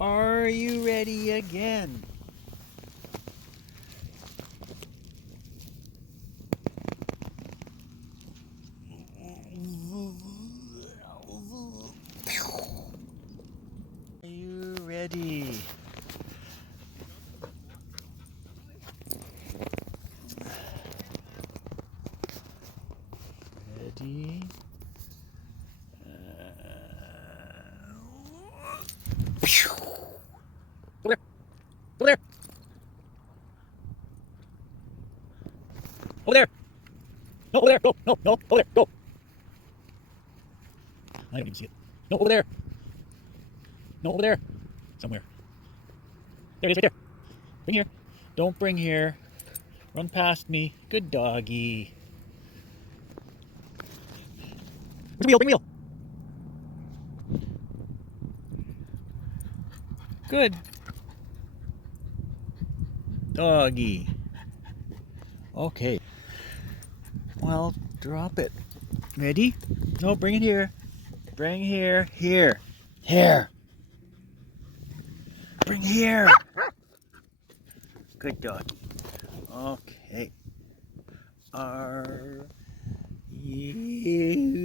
Are you ready again? Are you ready? Ready? Over there! Over there! Over there! No, over there! Go! No, no, over there! Go! I don't even see it. No, over there! No, over there! Somewhere. There it is, right there. Bring here. Don't bring here. Run past me. Good doggy. Bring the wheel, bring the wheel. Good doggy. Okay. Well, drop it. Ready? No, bring it here. Bring here. Here. Here. Bring here. Good dog. Okay. Are you